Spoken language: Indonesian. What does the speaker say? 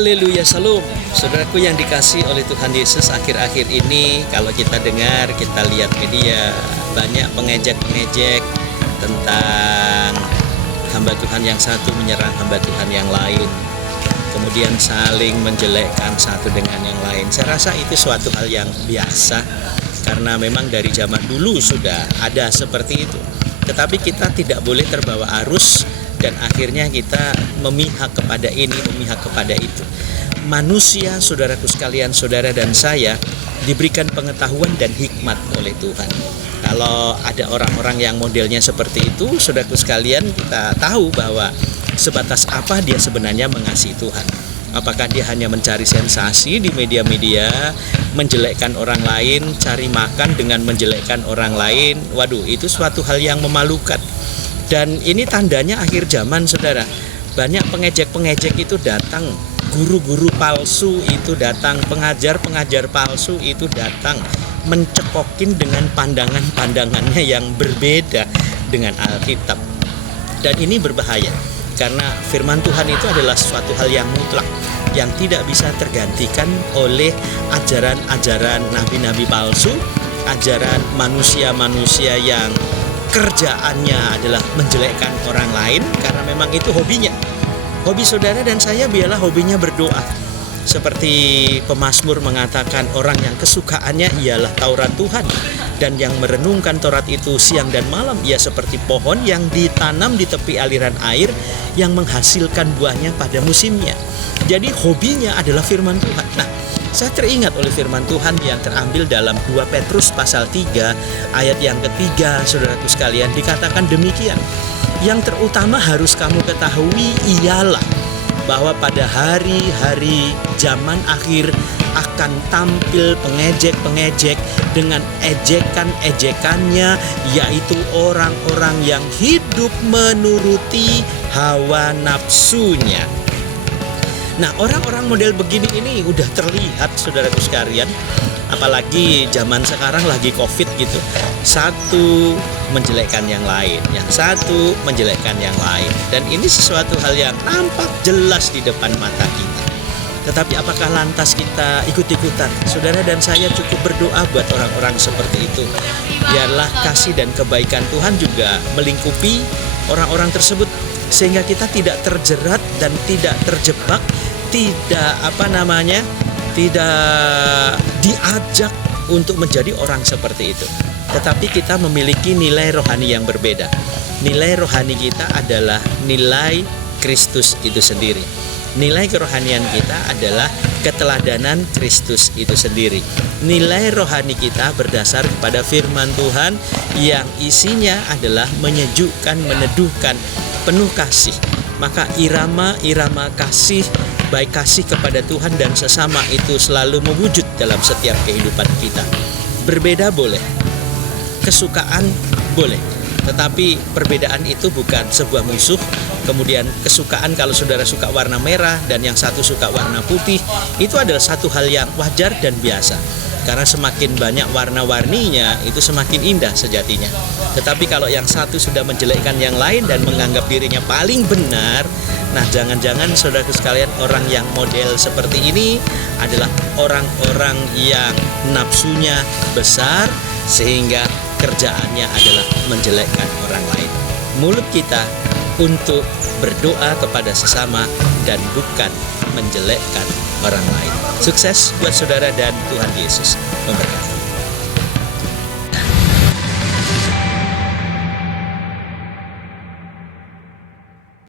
Haleluya, salam. Saudaraku yang dikasih oleh Tuhan Yesus, akhir-akhir ini kalau kita dengar, kita lihat media, banyak pengejek-pengejek tentang hamba Tuhan yang satu menyerang hamba Tuhan yang lain, kemudian saling menjelekkan satu dengan yang lain. Saya rasa itu suatu hal yang biasa, karena memang dari zaman dulu sudah ada seperti itu. Tetapi kita tidak boleh terbawa arus dan akhirnya kita memihak kepada ini, memihak kepada itu. Manusia, saudaraku sekalian, saudara dan saya diberikan pengetahuan dan hikmat oleh Tuhan. Kalau ada orang-orang yang modelnya seperti itu, saudaraku sekalian, kita tahu bahwa sebatas apa dia sebenarnya mengasihi Tuhan. Apakah dia hanya mencari sensasi di media-media, menjelekkan orang lain, cari makan dengan menjelekkan orang lain? Waduh, itu suatu hal yang memalukan. Dan ini tandanya akhir zaman, saudara. Banyak pengejek-pengejek itu datang, guru-guru palsu itu datang, pengajar-pengajar palsu itu datang, mencekokin dengan pandangan-pandangannya yang berbeda dengan Alkitab. Dan ini berbahaya, karena firman Tuhan itu adalah suatu hal yang mutlak, yang tidak bisa tergantikan oleh ajaran-ajaran nabi-nabi palsu, ajaran manusia-manusia yang kerjaannya adalah menjelekkan orang lain, karena memang itu hobinya. Hobi saudara dan saya biarlah hobinya berdoa. Seperti pemazmur mengatakan, orang yang kesukaannya ialah Taurat Tuhan, dan yang merenungkan Taurat itu siang dan malam, ia seperti pohon yang ditanam di tepi aliran air, yang menghasilkan buahnya pada musimnya. Jadi hobinya adalah firman Tuhan. Nah, saya teringat oleh firman Tuhan yang terambil dalam 2 Petrus pasal 3 ayat yang ketiga, saudaraku sekalian, dikatakan demikian. Yang terutama harus kamu ketahui ialah bahwa pada hari-hari zaman akhir akan tampil pengejek-pengejek dengan ejekan-ejekannya, yaitu orang-orang yang hidup menuruti hawa nafsunya. Nah, orang-orang model begini ini udah terlihat, saudaraku sekalian. Apalagi zaman sekarang lagi COVID gitu. Satu menjelekkan yang lain, yang satu menjelekkan yang lain. Dan ini sesuatu hal yang nampak jelas di depan mata kita. Tetapi apakah lantas kita ikut-ikutan? Saudara dan saya cukup berdoa buat orang-orang seperti itu. Biarlah kasih dan kebaikan Tuhan juga melingkupi orang-orang tersebut, sehingga kita tidak terjerat dan tidak terjebak, tidak tidak diajak untuk menjadi orang seperti itu. Tetapi kita memiliki nilai rohani yang berbeda. Nilai rohani kita adalah nilai Kristus itu sendiri. Nilai kerohanian kita adalah keteladanan Kristus itu sendiri. Nilai rohani kita berdasar kepada firman Tuhan yang isinya adalah menyejukkan, meneduhkan, penuh kasih. Maka irama-irama kasih, baik kasih kepada Tuhan dan sesama, itu selalu mewujud dalam setiap kehidupan kita. Berbeda boleh, kesukaan boleh, tetapi perbedaan itu bukan sebuah musuh. Kemudian kesukaan, kalau saudara suka warna merah dan yang satu suka warna putih, itu adalah satu hal yang wajar dan biasa. Karena semakin banyak warna-warninya, itu semakin indah sejatinya. Tetapi kalau yang satu sudah menjelekkan yang lain dan menganggap dirinya paling benar, nah jangan-jangan saudaraku sekalian, orang yang model seperti ini adalah orang-orang yang nafsunya besar, sehingga kerjaannya adalah menjelekkan orang lain. Mulut kita untuk berdoa kepada sesama dan bukan menjelekkan orang lain. Sukses buat saudara dan Tuhan Yesus memberkati.